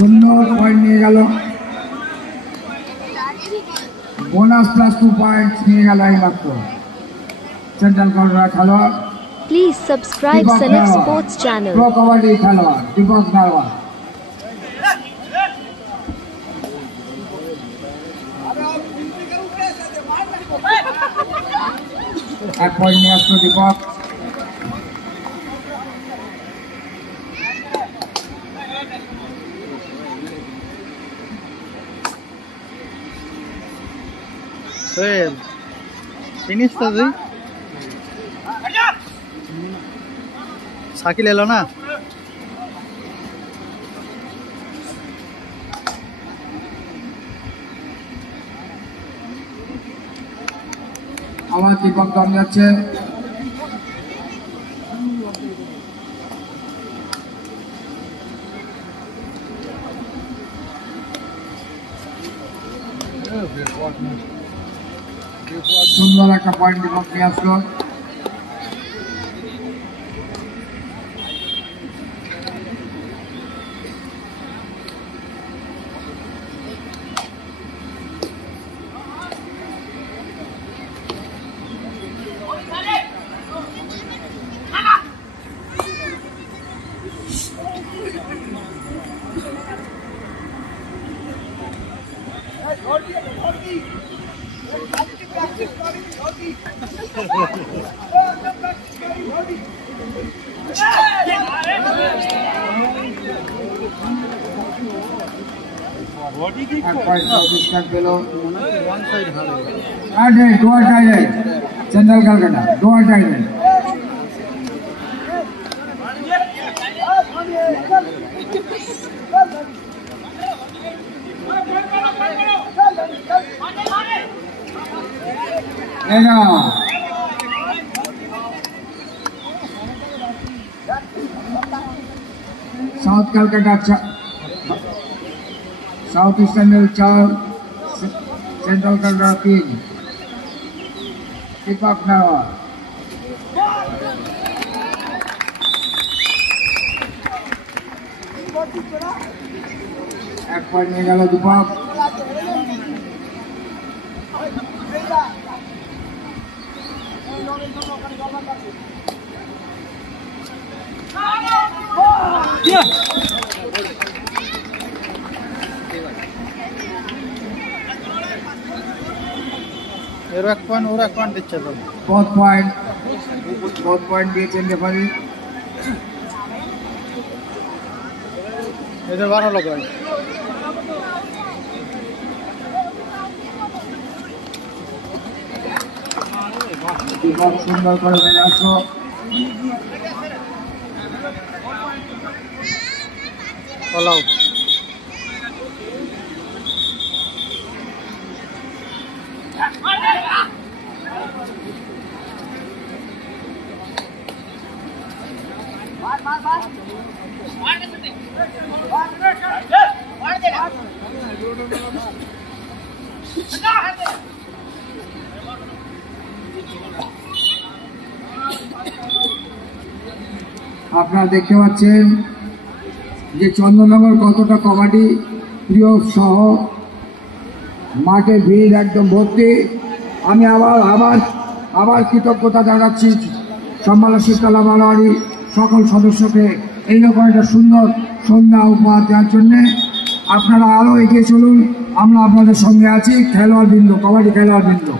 সুন্দর পয়েন্ট নিয়ে গেল, বোনাস প্লাস 2 পয়েন্ট নিয়ে গেল এই মাত্র সেন্ট্রাল কলকাতা খেলোয়াড়। Please subscribe Sanif Sports channel. Pro kabaddi খেলোয়াড় দীপক নারওয়াল। এক পয়েন্ট নিয়ে আসলো দীপক। ফিনিশ তো তুই শাকিল এলো না। আমার দীপক দম যাচ্ছে। সুন্দর একটা পয়েন্ট দীপক নিয়ে আসলো। सेंट्रल Calcutta door title south Calcutta south eastern 4 सेंट्रल कलकत्ता 3 दीपक नारवाल एक पॉइंट নিয়ে গেল দীপক। एक पॉइंट दिच्छे तो बहुत पॉइंट दिएছেন রেফারি। এদের 12 লোক হয়। দীপক সুন্দর করে বেরাচ্ছো। ফলাও আপনারা দেখতে পাচ্ছেন যে চন্দননগর কতটা কবাডি প্রিয় সহ মাঠে ভিড় একদম ভর্তি। আমি আবার কৃতজ্ঞতা জানাচ্ছি সম্মানিত শীতলা মালোয়ারি সকল সদস্যকে এইরকম একটা সুন্দর সন্ধ্যা উপহার দেওয়ার জন্য। আপনারা আরও এগিয়ে চলুন, আমরা আপনাদের সঙ্গে আছি। খেলোয়াড়বৃন্দ, কবাডি খেলোয়াড়বৃন্দ,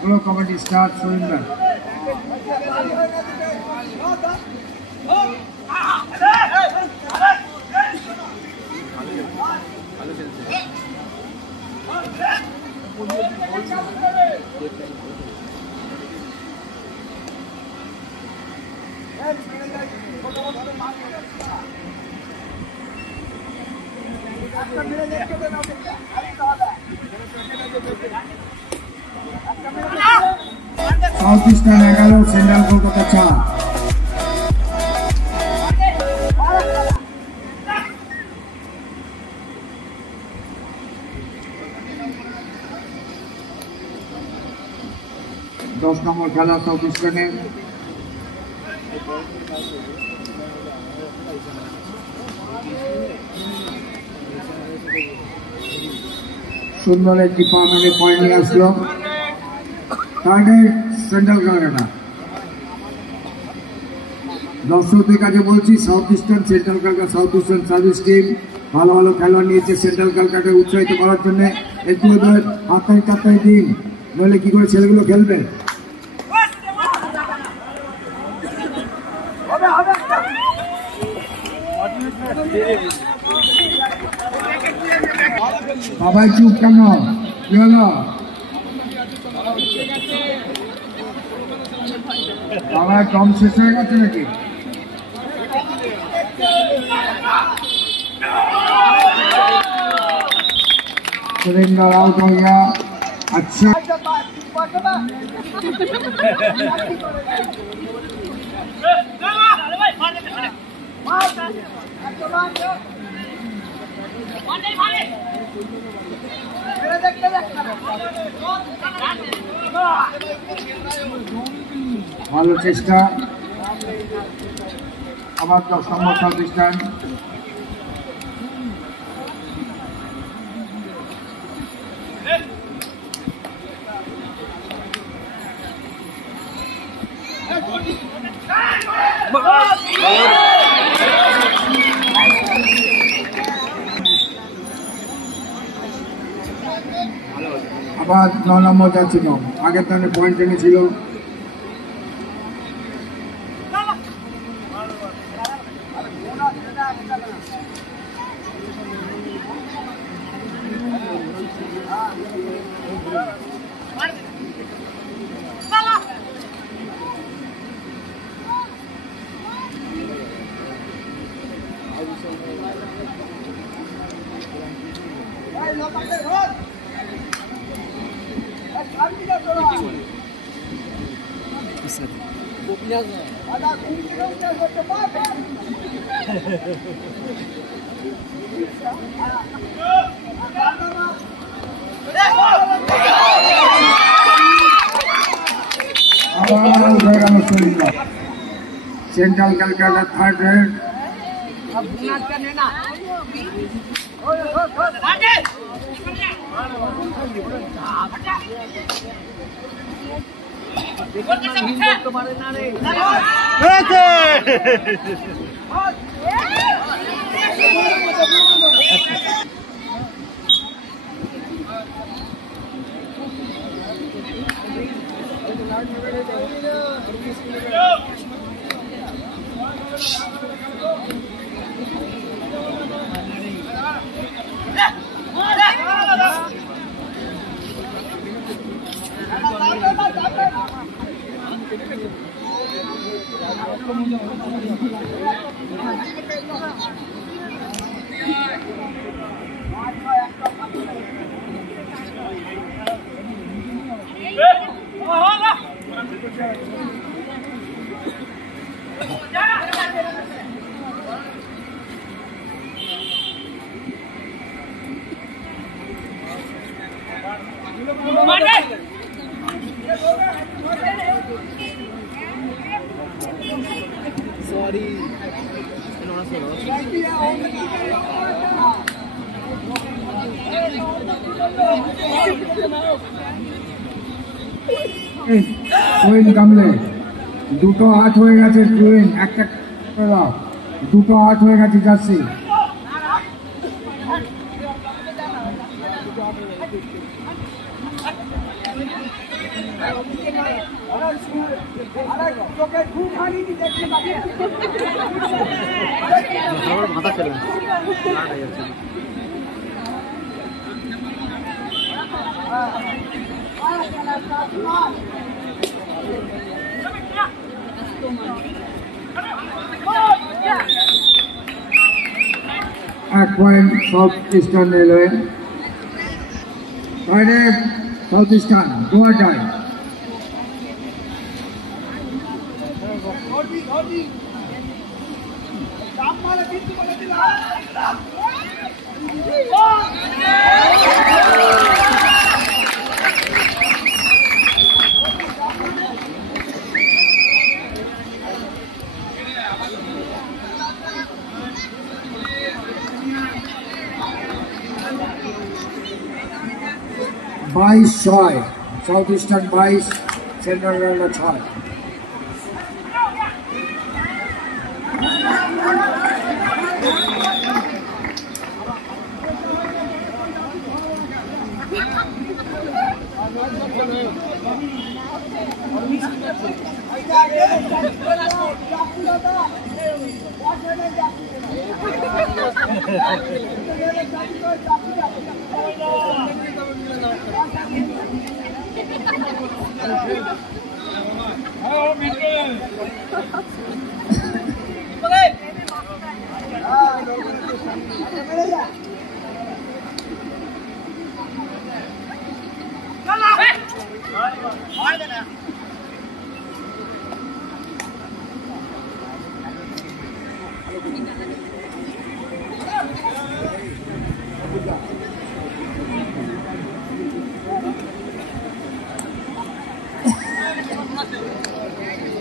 Pro Kabaddi start Surinder. South Eastern 11, Central Kolkata 4. दस नंबर खेला साउथ ईस्टार्ने सुंदर एक पा मेरे पॉइंट निये आसलो थार्डे सेंट्रल कलकाता दर्शकদের কাছে বলছি south eastern central Kolkata south eastern service team ভালো ভালো খেলোয়াড় নিয়েছে সেন্ট্রাল কলকাতাকে উৎসাহিত করার জন্য একটু হাততালি টাততালি দিন নইলে কি করে ছেলেগুলো খেলবে बाबा चुप करो কি হলো बाबा कम শেষ হয়ে গেছে নাকি सुरेंद्र आउट हो गया अच्छा ভালো চেষ্টা আবার 10 নম্বর সাউথ ইস্টার্ন আবার 9 নম্বর যাচ্ছিল আগের টানে পয়েন্ট এনেছিল central Kolkata third red twin কামলে দুটো হাত হয়ে গেছে টুইন একটা দুটো হাত হয়ে গেছে জার্সি মাথা চলে এক point south eastern railway. South eastern Goa যায়। বাইশ 6 সাউথ ইস্টার্ন 22 সেন্ট্রাল রেলওয়ে 6।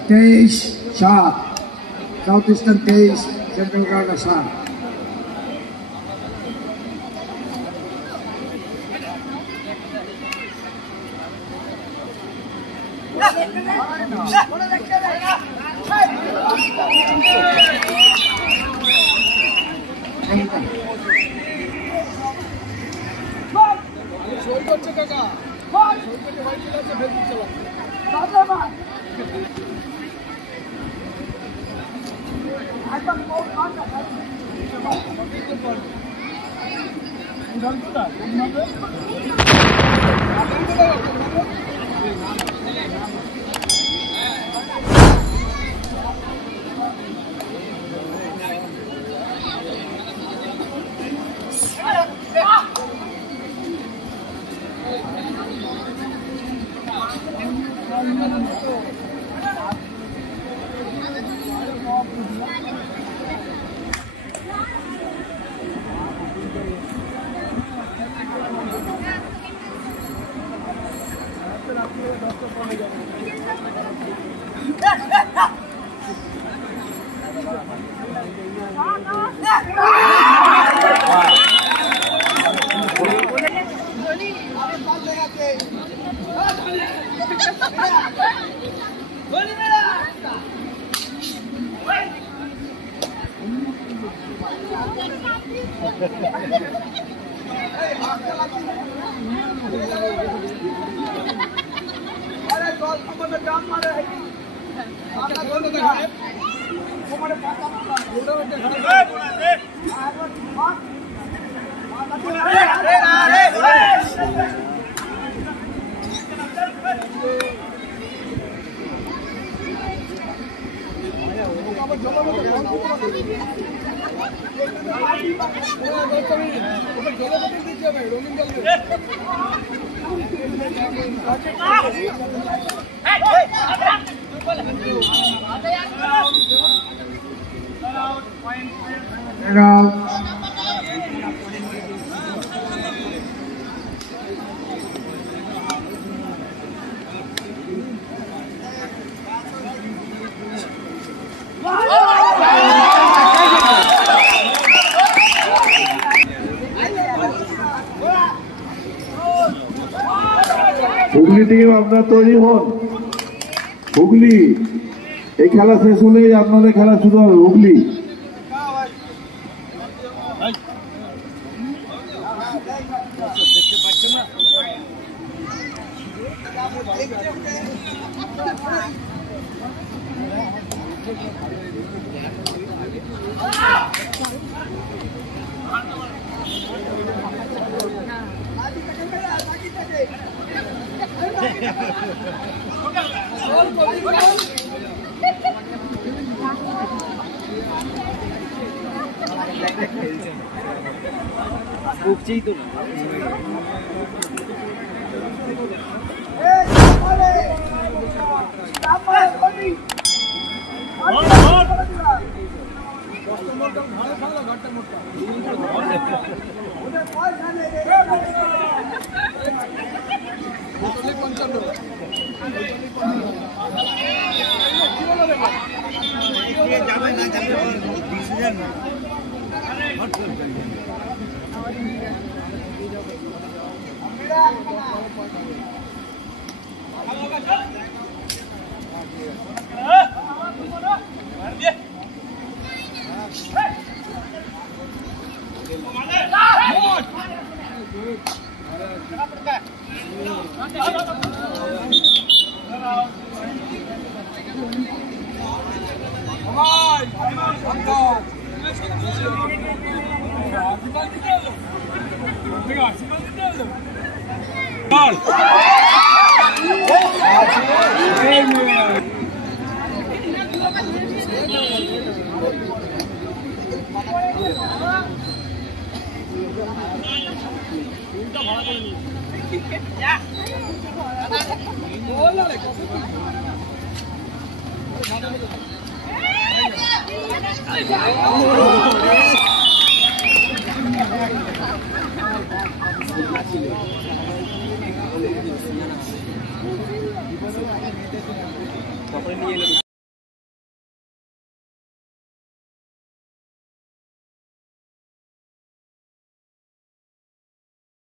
तेईस 7 साउथ ईस्टर्न 23 सेंट्रल कोलकाता 7। হুগলি টিম আপনারা তৈরি হন। হুগলি এই খেলা শেষ হলেই আপনাদের খেলা শুরু হবে। হুগলি